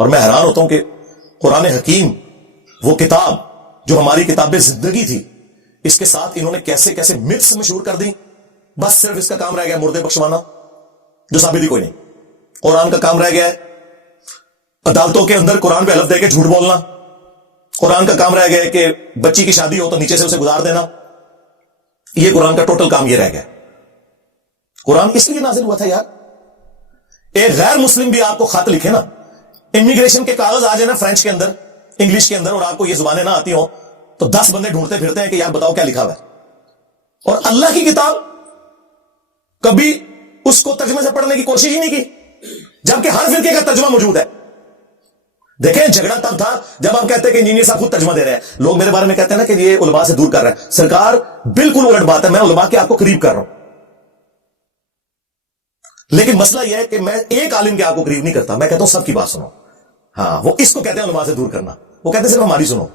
اور میں حیران ہوتا ہوں کہ قرآن حکیم، وہ کتاب جو ہماری کتاب زندگی تھی، اس کے ساتھ انہوں نے کیسے کیسے متس مشہور کر دی. بس صرف اس کا کام رہ گیا مردے بخشوانا، جو ثابت ہی کوئی نہیں. قرآن کا کام رہ گیا ہے عدالتوں کے اندر قرآن پہ الف دے کے جھوٹ بولنا. قرآن کا کام رہ گیا ہے کہ بچی کی شادی ہو تو نیچے سے اسے گزار دینا. یہ قرآن کا ٹوٹل کام یہ رہ گیا. قرآن اس لیے نازل ہوا تھا یار، ایک غیر مسلم بھی آپ کو خط لکھے نا، امیگریشن کے کاغذ آ جائے نا فرینچ کے اندر، انگلش کے اندر، اور آپ کو یہ زبانیں نہ آتی ہوں تو 10 بندے ڈھونڈتے پھرتے ہیں کہ یار بتاؤ کیا لکھا ہوا ہے. اور اللہ کی کتاب کبھی اس کو ترجمے سے پڑھنے کی کوشش ہی نہیں کی، جبکہ ہر فرقے کا ترجمہ موجود ہے. دیکھیں جھگڑا تب تھا جب آپ کہتے ہیں کہ انجینئر صاحب خود ترجمہ دے رہے ہیں. لوگ میرے بارے میں کہتے ہیں نا کہ یہ علماء سے دور کر رہے ہیں. سرکار بالکل الٹ بات ہے، میں علماء کے آپ کو قریب کر رہا ہوں. لیکن مسئلہ یہ ہے کہ میں ایک عالم کے آپ کو قریب نہیں کرتا، میں کہتا ہوں سب کی بات سنو. ہاں، وہ اس کو کہتے ہیں علماء سے دور کرنا. وہ کہتے ہیں صرف ہماری سنو.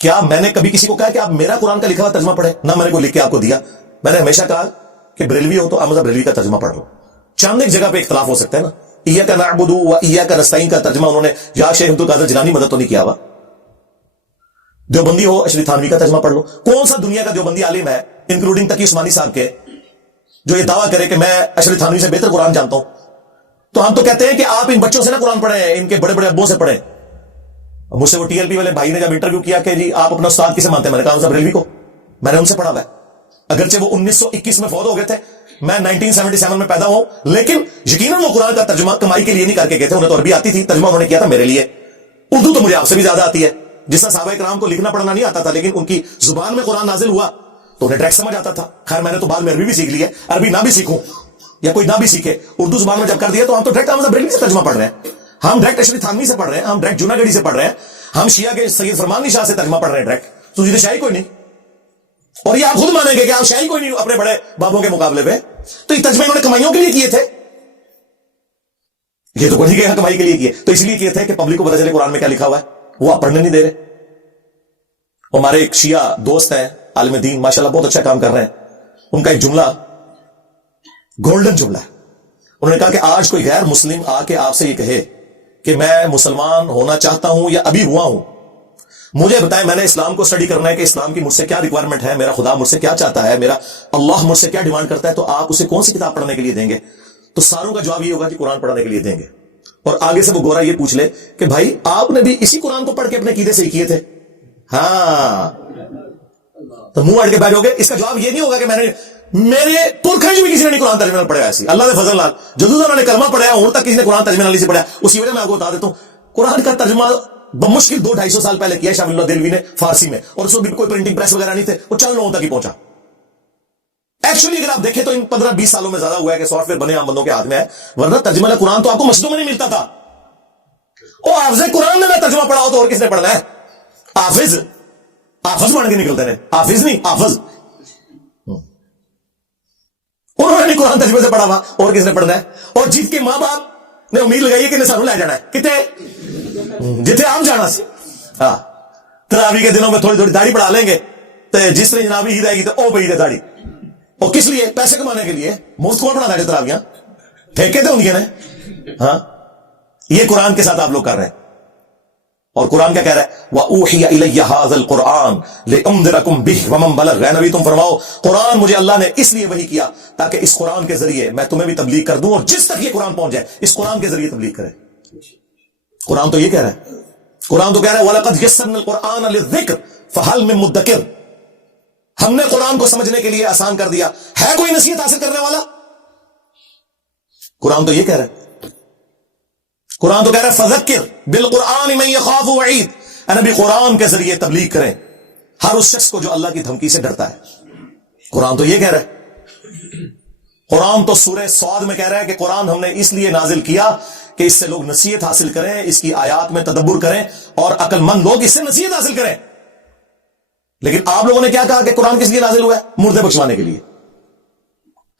کیا میں نے کبھی کسی کو کہا کہ آپ میرا قرآن کا لکھا ہوا ترجمہ پڑھیں؟ نہ میں نے کوئی لکھ کے آپ کو دیا. میں نے ہمیشہ کہا کہ بریلوی ہو تو آپ مذہب بریلوی کا ترجمہ پڑھ لو. چاند ایک جگہ پہ اختلاف ہو سکتا ہے نا. ایاک نعبد و ایاک نستعین کا ترجمہ انہوں نے یا شیخ عبد القادر جیلانی مدد تو نہیں کیا ہوا. دیوبندی ہو اشری تھانوی کا ترجمہ پڑھ لو. کون سا دنیا کا دیوبندی عالم ہے انکلوڈنگ تقی عثمانی صاحب کے جو یہ دعویٰ کرے کہ میں اشری تھانوی سے بہتر قرآن جانتا ہوں؟ تو ہم تو کہتے ہیں کہ آپ ان بچوں سے نہ قرآن پڑھیں، ان کے بڑے بڑے ابوں سے پڑھیں. مجھ سے وہ ٹی ایل پی والے بھائی نے جب انٹرویو کیا کہ جی آپ اپنا استاد کسے مانتے ہیں، میں نے کہا مذہب بریلوی کو. میں نے ان سے پڑھا ہوا ہے، اگرچہ وہ 1921 میں فوت ہو گئے تھے، میں 1977 میں پیدا ہوں، لیکن یقیناً وہ قرآن کا ترجمہ کمائی کے لیے نہیں کر کے گئے تھے. انہیں تو عربی آتی تھی، ترجمہ انہوں نے کیا تھا میرے لیے. اردو تو مجھے آپ سے بھی زیادہ آتی ہے. جس طرح صحابہ کرام کو لکھنا پڑھنا نہیں آتا تھا، لیکن ان کی زبان میں قرآن نازل ہوا تو انہیں ڈائریکٹ سمجھ آتا تھا. خیر میں نے تو بعد میں عربی بھی سیکھ لی ہے. عربی نہ بھی سیکھوں یا کوئی نہ بھی سیکھے، اردو زبان میں جب کر دیا تو ہم تو ڈائریکٹ مذہب بریلوی سے ترجمہ پڑھ رہے ہیں. ہم ڈائریکٹ اشری تھانوی سے پڑھ رہے ہیں، ہم ڈائریکٹ جوناگڑھی سے پڑھ رہے ہیں، ہم شیعہ کے سید فرمان شاہ سے ترجمہ پڑھ رہے ہیں ڈائریکٹ. تو یہ شاہی کوئی نہیں. اور یہ آپ خود مانیں گے کہ آپ شاہی کوئی نہیں اپنے بڑے بابوں کے مقابلے میں. تو یہ ترجمے انہوں نے کمائیوں کے لیے کیے تھے. یہ تو کوئی کہ کمائی کے لیے کیے، تو اس لیے کیے تھے کہ پبلک کو پتہ چلے قرآن میں کیا لکھا ہوا ہے. وہ آپ پڑھنے نہیں دے رہے. ہمارے ایک شیعہ دوست ہیں عالم دین، ماشاءاللہ بہت اچھا کام کر رہے ہیں. ان کا ایک جملہ گولڈن جملہ ہے. انہوں نے کہا کہ آج کوئی غیر مسلم آ کے آپ سے یہ کہے کہ میں مسلمان ہونا چاہتا ہوں یا ابھی ہوا ہوں، مجھے بتائیں میں نے اسلام کو اسٹڈی کرنا ہے کہ اسلام کی مجھ سے کیا ریکوائرمنٹ ہے، میرا خدا مجھ سے کیا چاہتا ہے، میرا اللہ مجھ سے کیا ڈیمانڈ کرتا ہے، تو آپ اسے کون سی کتاب پڑھنے کے لیے دیں گے؟ تو ساروں کا جواب یہ ہوگا کہ قرآن پڑھنے کے لیے دیں گے. اور آگے سے وہ گورا یہ پوچھ لے کہ بھائی آپ نے بھی اسی قرآن کو پڑھ کے اپنے عقیدے سے کیے تھے؟ ہاں، تو منہ اڑ کے بیٹھو گے. اس کا جواب یہ نہیں ہوگا کہ میں نے میرے پرکھے جو بھی کسی نے نہیں قرآن ترجمے میں پڑھا ایسی اللہ نے فضل لال جدودا نے کلمہ پڑھا ہوں تک کسی نے قرآن ترجمے سے پڑھا. اسی وجہ میں آپ کو بتا دیتا ہوں قرآن کا ترجمہ بمشکل 200-250 سال پہلے کیا شاہ ولی اللہ دہلوی نے فارسی میں، اور اس وقت کوئی پرنٹنگ پریس وغیرہ نہیں تھے، وہ چند لوگوں تک ہی پہنچا. ایکچولی اگر آپ دیکھیں تو ان 15-20 سالوں میں زیادہ ہوا ہے کہ سافٹ ویئر بنے عام بندوں کے ہاتھ میں ہے، ورنہ ترجمہ قرآن تو آپ کو مسجدوں میں نہیں ملتا تھا. وہ حافظ قرآن نے ترجمہ پڑھا ہو تو اور کس نے پڑھنا ہے؟ حافظ بن کے نکلتے ہیں، حافظ نہیں حافظ. انہوں نے قرآن ترجمے سے پڑھا ہوا، اور کس نے پڑھنا ہے؟ اور جس کے ماں باپ نے امید لگائی ہے کہ سانو لے جانا ہے کتنے جتنے آپ جانا سی. ہاں، تراوی کے دنوں میں تھوڑی تھوڑی داڑھی بڑھا لیں گے تو جس طرح جناب عید آئے گی تو او پہ عید داڑھی. اور کس لیے؟ پیسے کمانے کے لیے. مفت کون بڑھانا ہے تراویاں؟ ٹھیکے تو ہوں گے. ہاں، یہ قرآن کے ساتھ آپ لوگ کر رہے ہیں. اور قرآن کیا کہہ رہا ہے؟ وَأُوحِيَ إِلَيَّ هَذَا الْقُرْآنُ لِأُنذِرَكُمْ بِهِ وَمَنْ بَلَغَ. اے نبی تم فرماؤ قرآن مجھے اللہ نے اس لیے وحی کیا تاکہ اس قرآن کے ذریعے میں تمہیں بھی تبلیغ کر دوں، اور جس تک یہ قرآن پہنچ جائے اس قرآن کے ذریعے تبلیغ کرے. قرآن تو یہ کہہ رہا ہے. قرآن تو کہہ رہا ہے وَلَقَدْ يَسَّرْنَا الْقُرْآنَ لِلذِّكْرِ فَهَلْ مِن مُدَّكِرٍ. ہم نے قرآن کو سمجھنے کے لیے آسان کر دیا، ہے کوئی نصیحت حاصل کرنے والا؟ قرآن تو یہ کہہ رہا ہے. قرآن تو کہہ رہا ہے فذکر بالقرآن من یخاف وعید. اے نبی قرآن کے ذریعے تبلیغ کریں ہر اس شخص کو جو اللہ کی دھمکی سے ڈرتا ہے. قرآن تو یہ کہہ رہا ہے. قرآن تو سورہ صاد میں کہہ رہا ہے کہ قرآن ہم نے اس لیے نازل کیا کہ اس سے لوگ نصیحت حاصل کریں، اس کی آیات میں تدبر کریں اور عقل مند لوگ اس سے نصیحت حاصل کریں. لیکن آپ لوگوں نے کیا کہا کہ قرآن کس لیے نازل ہوا ہے؟ مردے بخشوانے کے لیے.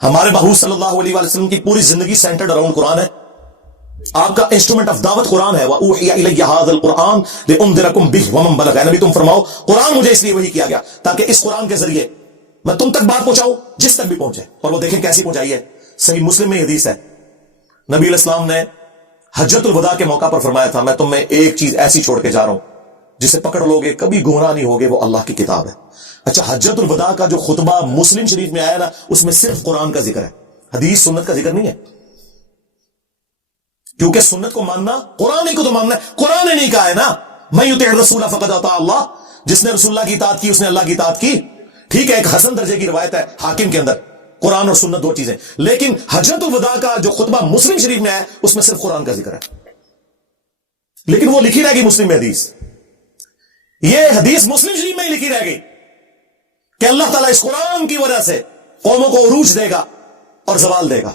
ہمارے محبوب صلی اللہ علیہ وسلم کی پوری زندگی سینٹرڈ اراؤنڈ قرآن ہے. آپ کا انسٹرومنٹ آف دعوت قرآن ہے. وَأُوحِيَ إِلَيَّ هَذَا الْقُرْآنُ لِأُنذِرَكُمْ بِهِ وَمَنْ بَلَغَ. اے نبی تم فرماؤ قرآن مجھے اس لیے وحی کیا گیا تاکہ اس قرآن کے ذریعے میں تم تک بات پہنچاؤں جس تک بھی پہنچے. اور وہ دیکھیں کیسی پہنچائی ہے. صحیح مسلم میں حدیث ہے، نبی علیہ السلام نے حجت الوداع کے موقع پر فرمایا تھا میں تم میں ایک چیز ایسی چھوڑ کے جا رہا ہوں جسے پکڑ لوگے کبھی گمراہ نہیں ہوگے، وہ اللہ کی کتاب ہے۔ اچھا، حجت الوداع کا جو خطبہ مسلم شریف میں آیا نا، اس میں صرف قرآن کا ذکر ہے، حدیث سنت کا ذکر نہیں ہے، کیونکہ سنت کو ماننا قرآن ہی کو تو ماننا ہے، قرآن نے نہیں کہا ہے نا من یطع الرسول فقد اطاع اللہ، جس نے رسول اللہ کی اطاعت کی اس نے اللہ کی اطاعت کی۔ ٹھیک ہے، ایک حسن درجے کی روایت ہے حاکم کے اندر، قرآن اور سنت دو چیزیں، لیکن حجت الوداع کا جو خطبہ مسلم شریف میں آیا اس میں صرف قرآن کا ذکر ہے، لیکن وہ لکھی رہ گئی مسلم میں حدیث، یہ حدیث مسلم شریف میں ہی لکھی رہ گئی کہ اللہ تعالیٰ اس قرآن کی وجہ سے قوموں کو عروج دے گا اور زوال دے گا۔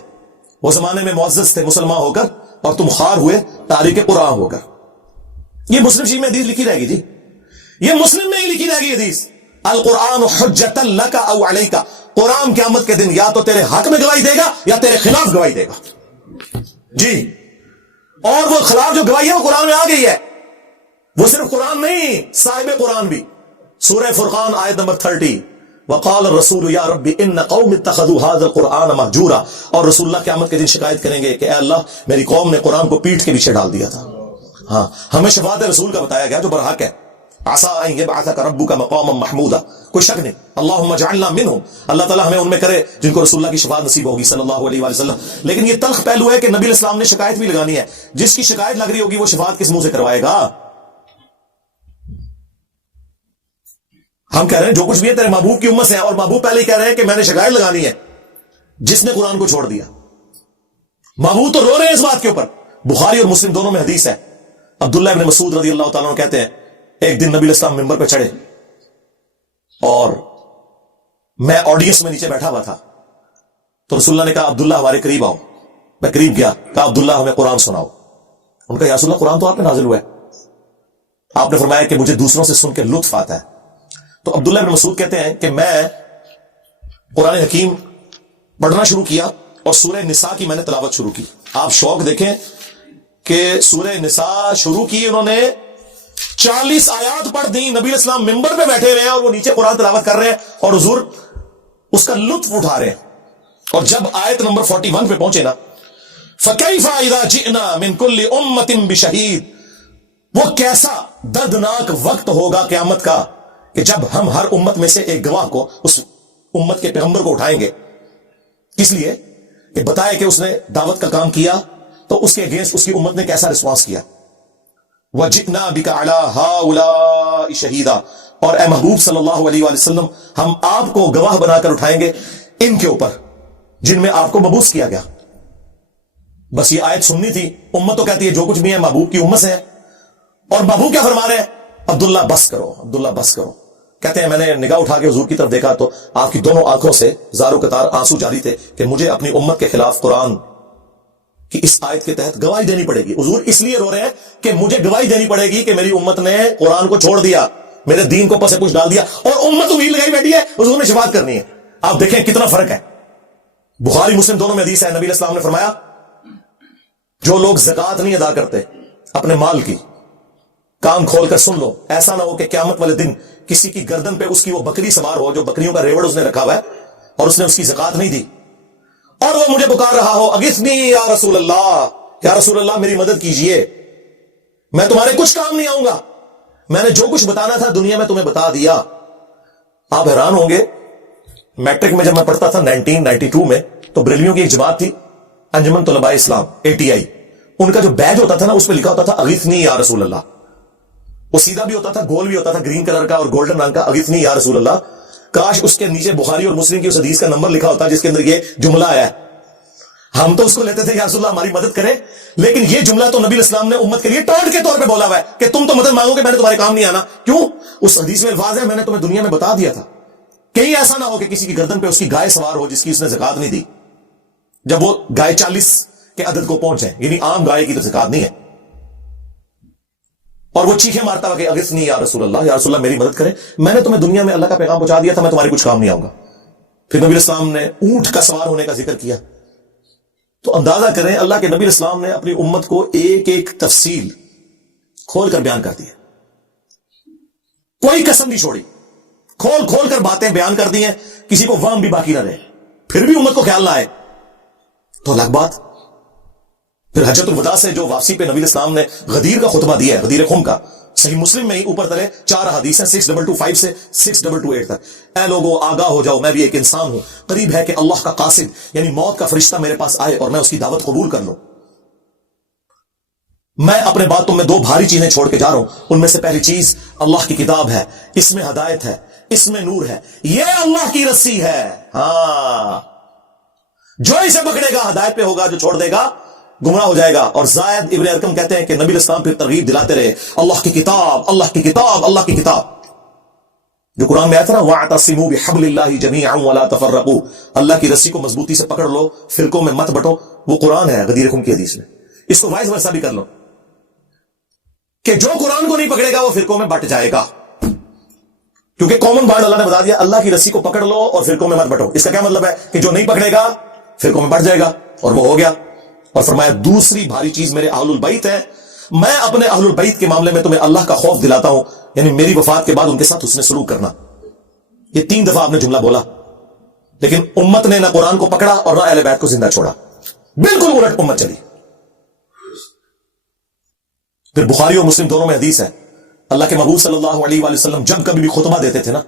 وہ زمانے میں معزز تھے مسلمان ہو کر اور تم خوار ہوئے تاریخ قرآن ہو کر۔ یہ مسلم شریف میں حدیث لکھی رہے گی جی، یہ مسلم میں ہی لکھی رہے گی حدیث، القرآن حجت لک او علیک، قرآن قیامت کے دن یا تو تیرے حق میں گواہی دے گا یا تیرے خلاف گواہی دے گا جی۔ اور وہ خلاف جو گواہی ہے وہ قرآن میں آ گئی ہے، وہ صرف قرآن نہیں، صاحب قرآن بھی۔ سورہ فرقان آیت نمبر 30، وقال الرسول یا رب ان قوم اتخذوا هذا القرآن مہجورا، اور رسول اللہ قیامت کے دن شکایت کریں گے کہ اے اللہ میری قوم نے قرآن کو پیٹھ کے پیچھے ڈال دیا تھا۔ ہاں، ہمیں شفاعت رسول کا بتایا گیا جو برحق ہے، عسى ان يبعثك ربك مقاما محمودا، کوئی شک نہیں، اللهم اجعلنا منهم، اللہ تعالیٰ ہمیں ان میں کرے جن کو رسول اللہ کی شفاعت نصیب ہوگی صلی اللہ علیہ وآلہ وسلم۔ لیکن یہ تلخ پہلو ہے کہ نبی الاسلام نے شکایت بھی لگانی ہے، جس کی شکایت لگ رہی ہوگی وہ شفاعت کس منہ سے کروائے گا؟ ہم کہہ رہے ہیں جو کچھ بھی ہے تیرے محبوب کی امت سے ہے، اور محبوب پہلے ہی کہہ رہے ہیں کہ میں نے شکایت لگانی ہے جس نے قرآن کو چھوڑ دیا۔ محبوب تو رو رہے ہیں اس بات کے اوپر، بخاری اور مسلم دونوں میں حدیث ہے، عبداللہ ابن مسعود رضی اللہ تعالیٰ عنہ کہتے ہیں ایک دن نبی علیہ السلام ممبر پہ چڑھے اور میں آڈینس میں نیچے بیٹھا ہوا تھا، تو رسول اللہ نے کہا عبداللہ ہمارے قریب آؤ، میں قریب گیا، کہا عبداللہ ہمیں قرآن سناؤ۔ ان کا یا رسول اللہ قرآن تو آپ پہ نازل ہوا ہے، آپ نے فرمایا کہ مجھے دوسروں سے سن کے لطف آتا ہے۔ تو عبداللہ ابن مسعود کہتے ہیں کہ میں قرآن حکیم پڑھنا شروع کیا اور سورہ نساء کی میں نے تلاوت شروع کی۔ آپ شوق دیکھیں کہ سورہ نساء شروع کی انہوں نے 40 آیات پڑھ دی، نبی علیہ السلام ممبر پہ بیٹھے ہوئے ہیں اور وہ نیچے قرآن تلاوت کر رہے ہیں اور حضور اس کا لطف اٹھا رہے ہیں۔ اور جب آیت نمبر 41 پہ پہنچے نا، فَكَيْفَ إِذَا جِئْنَا مِن كُلِّ أُمَّةٍ بِشَهِيدٍ، وہ کیسا دردناک وقت ہوگا قیامت کا کہ جب ہم ہر امت میں سے ایک گواہ کو، اس امت کے پیغمبر کو اٹھائیں گے، کس لیے کہ بتائے کہ اس نے دعوت کا کام کیا تو اس کے اگینسٹ اس کی امت نے کیسا رسپانس کیا۔ وَجِئْنَا بِكَ عَلَىٰ هَٰؤُلَاءِ شَهِيدًا، اور اے محبوب صلی اللہ علیہ وآلہ وسلم ہم آپ کو گواہ بنا کر اٹھائیں گے ان کے اوپر جن میں آپ کو مبعوث کیا گیا۔ بس یہ آیت سننی تھی، امت تو کہتی ہے جو کچھ بھی ہے محبوب کی امت سے ہے، اور محبوب کیا فرما رہے ہیں؟ عبداللہ بس کرو، عبداللہ بس کرو۔ کہتے ہیں میں نے نگاہ اٹھا کے حضور کی طرف دیکھا تو آپ کی دونوں آنکھوں سے زارو قطار آنسو جاری تھے کہ مجھے اپنی امت کے خلاف قرآن کی اس آیت کے تحت گواہی دینی پڑے گی۔ حضور اس لیے رو رہے ہیں کہ مجھے گواہی دینی پڑے گی کہ میری امت نے قرآن کو چھوڑ دیا، میرے دین کو پسے پوچھ ڈال دیا، اور امت امید لگائی بیٹھی ہے حضور نے شفاعت کرنی ہے۔ آپ دیکھیں کتنا فرق ہے، بخاری مسلم دونوں میں حدیث ہے، نبی علیہ السلام نے فرمایا جو لوگ زکوٰۃ نہیں ادا کرتے اپنے مال کی، کان کھول کر سن لو، ایسا نہ ہو کہ قیامت والے دن کسی کی گردن پہ اس کی وہ بکری سوار ہو جو بکریوں کا ریوڑ اس نے رکھا ہوا ہے اور اس نے اس کی زکوٰۃ نہیں دی، اور وہ مجھے پکار رہا ہو اغثنی یا رسول اللہ، یا رسول اللہ میری مدد کیجئے، میں تمہارے کچھ کام نہیں آؤں گا، میں نے جو کچھ بتانا تھا دنیا میں تمہیں بتا دیا۔ آپ حیران ہوں گے، میٹرک میں جب میں پڑھتا تھا 1992 میں، تو بریلویوں کی ایک جماعت تھی انجمن طلباء اسلام ATI، ان کا جو بیج ہوتا تھا نا اس پہ لکھا ہوتا تھا اغثنی یا رسول اللہ، وہ سیدھا بھی ہوتا تھا، گول بھی ہوتا تھا، گرین کلر کا اور گولڈن رنگ کا، اغثنی یا رسول اللہ۔ کاش اس کے نیچے بخاری اور مسلم کی اس حدیث کا نمبر لکھا ہوتا جس کے اندر یہ جملہ آیا ہے، ہم تو اس کو لیتے تھے یا رسول اللہ ہماری مدد کرے، لیکن یہ جملہ تو نبی علیہ السلام نے امت کے لیے ٹانٹ کے طور پہ بولا ہوا ہے کہ تم تو مدد مانگو گے میں نے تمہارے کام نہیں آنا۔ کیوں؟ اس حدیث میں الفاظ ہے میں نے تمہیں دنیا میں بتا دیا تھا، کہیں ایسا نہ ہو کہ کسی کی گردن پہ اس کی گائے سوار ہو جس کی اس نے زکوٰۃ نہیں دی، جب وہ گائے 40 کے عدد کو پہنچے، یعنی عام گائے کی تو زکوٰۃ نہیں ہے، اور وہ چیخیں مارتا ہوا کہ اغثنی یا رسول اللہ، یا رسول اللہ میری مدد کرے، میں نے تمہیں دنیا میں اللہ کا پیغام پہنچا دیا تھا، میں تمہاری کچھ کام نہیں آؤں گا۔ پھر نبی السلام نے اونٹ کا سوار ہونے کا ذکر کیا، تو اندازہ کریں اللہ کے نبی السلام نے اپنی امت کو ایک ایک تفصیل کھول کر بیان کر دی ہے، کوئی قسم نہیں چھوڑی، کھول کھول کر باتیں بیان کر دی ہیں، کسی کو وہم بھی باقی نہ رہے، پھر بھی امت کو خیال نہ آئے تو الگ بات، پھر حجۃ الوداع سے جو واپسی پہ نبی اسلام نے غدیر کا خطبہ دیا ہے، غدیر خم کا، صحیح مسلم میں ہی اوپر تلے 4 حدیث ہیں 6225 سے 6228 تک۔ اے لوگوں آگاہ ہو جاؤ، میں بھی ایک انسان ہوں، قریب ہے کہ اللہ کا قاصد یعنی موت کا فرشتہ میرے پاس آئے اور میں اس کی دعوت قبول کر لوں۔ میں اپنے بعد تم میں 2 بھاری چیزیں چھوڑ کے جا رہا ہوں، ان میں سے پہلی چیز اللہ کی کتاب ہے، اس میں ہدایت ہے، اس میں نور ہے، یہ اللہ کی رسی ہے۔ ہاں، جو اسے پکڑے گا ہدایت پہ ہوگا، جو چھوڑ دے گا گمراہ ہو جائے گا۔ اور زائد ابن ارقم کہتے ہیں کہ نبی اسلام پھر ترغیب دلاتے رہے، اللہ کی کتاب، اللہ کی کتاب، اللہ کی کتاب، جو قرآن میں آیا تھا نا، وَاعْتَصِمُوا بِحَبْلِ اللَّهِ جَمِيعًا وَلَا تَفَرَّقُوا، اللہ کی رسی کو مضبوطی سے پکڑ لو، فرقوں میں مت بٹو۔ وہ قرآن ہے غدیر خم کی حدیث میں، اس کو وائس ورسا بھی کر لو کہ جو قرآن کو نہیں پکڑے گا وہ فرقوں میں بٹ جائے گا، کیونکہ کامن بانڈ اللہ نے بتا دیا، اللہ کی رسی کو پکڑ لو اور فرقوں میں مت بٹو۔ اس کا کیا مطلب ہے کہ جو نہیں پکڑے گا فرقوں میں بٹ جائے گا، اور وہ ہو گیا۔ اور فرمایا دوسری بھاری چیز میرے اہل البیت ہے، میں اپنے اہل البیت کے معاملے میں تمہیں اللہ کا خوف دلاتا ہوں، یعنی میری وفات کے بعد ان کے ساتھ حسن سلوک کرنا۔ یہ 3 دفعہ آپ نے جملہ بولا، لیکن امت نے نہ قرآن کو پکڑا اور نہ اہل بیت کو زندہ چھوڑا، بالکل الٹ امت چلی۔ پھر بخاری اور مسلم دونوں میں حدیث ہے، اللہ کے محبوب صلی اللہ علیہ وآلہ وسلم جب کبھی بھی خطبہ دیتے تھے نا،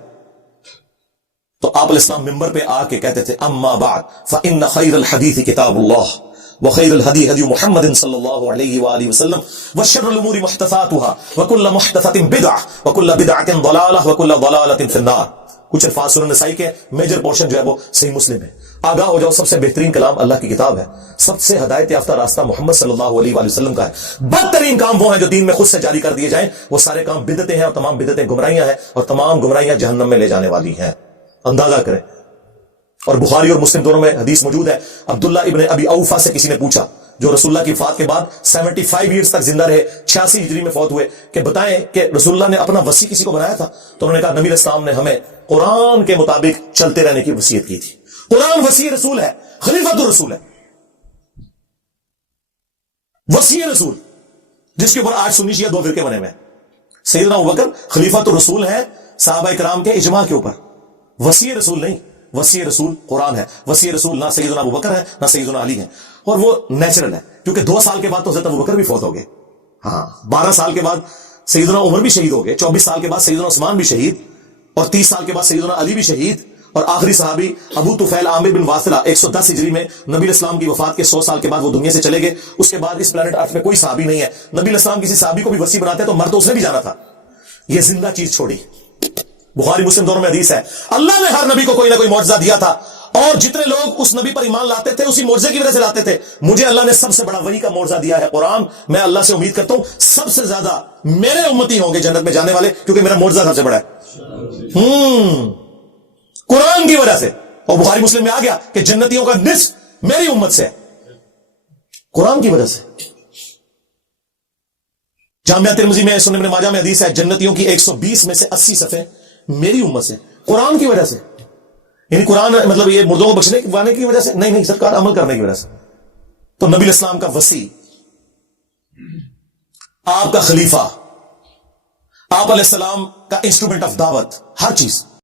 تو آپ علیہ السلام ممبر پہ آ کے کہتے تھے، اما بعد فإن خیر الحدیث کتاب اللہ وخیر الہدی ہدی محمد صلی اللہ علیہ وآلہ وسلم وشر الامور محدثاتها وکل محدثۃ بدعہ وکل بدعۃ ضلالہ وکل ضلالۃ فی النار۔ کچھ الفاظ سنن نسائی کے میجر پورشن جو ہے وہ صحیح مسلم ہے۔ آگاہ ہو جاؤ، سب سے بہترین کلام اللہ کی کتاب ہے، سب سے ہدایت یافتہ راستہ محمد صلی اللہ علیہ وآلہ وسلم کا ہے۔ بدترین کام وہ ہیں جو دین میں خود سے جاری کر دیے جائیں، وہ سارے کام بدعتیں ہیں، اور تمام بدعتیں گمراہیاں ہیں، اور تمام گمراہیاں جہنم میں لے جانے والی ہیں، اندازہ کریں۔ اور بخاری اور مسلم دونوں میں حدیث موجود ہے، عبداللہ ابن ابی اوفا سے کسی نے پوچھا، جو رسول اللہ کی وفات کے بعد 75 ایئرز تک زندہ رہے، 86 ہجری میں فوت ہوئے، کہ بتائیں کہ رسول اللہ نے اپنا وصی کسی کو بنایا تھا؟ تو انہوں نے کہا نبی اسلام نے ہمیں قرآن کے مطابق چلتے رہنے کی وصیت کی تھی۔ قرآن وصی رسول ہے، خلیفۃ الرسول ہے، وصی رسول، جس کے اوپر آج سنی شیعہ 2 فرقے بنے ہوئے ہیں۔ سیدنا ابوبکر خلیفۃ الرسول ہے صحابہ کرام کے اجماع کے اوپر، وصی رسول نہیں، وصی رسول قرآن ہے، وصی رسول نہ سیدنا ابوبکر ہے نہ سیدنا علی ہے، اور وہ نیچرل ہے، کیونکہ 2 سال کے بعد تو حضرت ابوبکر بھی فوت ہو گئے، ہاں 12 سال کے بعد سیدنا عمر بھی شہید ہو گئے، 24 سال کے بعد سیدنا عثمان بھی شہید، اور 30 سال کے بعد سیدنا علی بھی شہید، اور آخری صحابی ابو طفیل عامر بن واثلہ 110 ہجری میں نبی اسلام کی وفات کے 100 سال کے بعد وہ دنیا سے چلے گئے۔ اس کے بعد اس پلانٹ ارتھ میں کوئی صحابی نہیں ہے۔ نبی اسلام کسی صحابی کو بھی وصی بناتے تو مر تو اس نے بھی جانا تھا، یہ زندہ چیز چھوڑی۔ بخاری مسلم دونوں میں حدیث ہے، اللہ نے ہر نبی کو کوئی نہ کوئی معجزہ دیا تھا، اور جتنے لوگ اس نبی پر ایمان لاتے تھے اسی معجزے کی وجہ سے لاتے تھے۔ مجھے اللہ نے سب سے بڑا وحی کا معجزہ دیا ہے قرآن، میں اللہ سے امید کرتا ہوں سب سے زیادہ میرے امتی ہوں گے جنت میں جانے والے، کیونکہ میرا معجزہ سب سے بڑا ہے قرآن کی وجہ سے۔ اور بخاری مسلم میں آ گیا کہ جنتیوں کا نصف میری امت سے قرآن کی وجہ سے۔ جامعہ ترمذی میں سنن ابن ماجہ میں حدیث ہے، جنتیوں کی 120 میں سے 80 صفحے میری امت سے، قرآن کی وجہ سے۔ یعنی قرآن مطلب یہ مردوں کو بخشنے کی وجہ سے نہیں، سرکار عمل کرنے کی وجہ سے۔ تو نبی اسلام کا وصی، آپ کا خلیفہ، آپ علیہ السلام کا انسٹرومنٹ آف دعوت، ہر چیز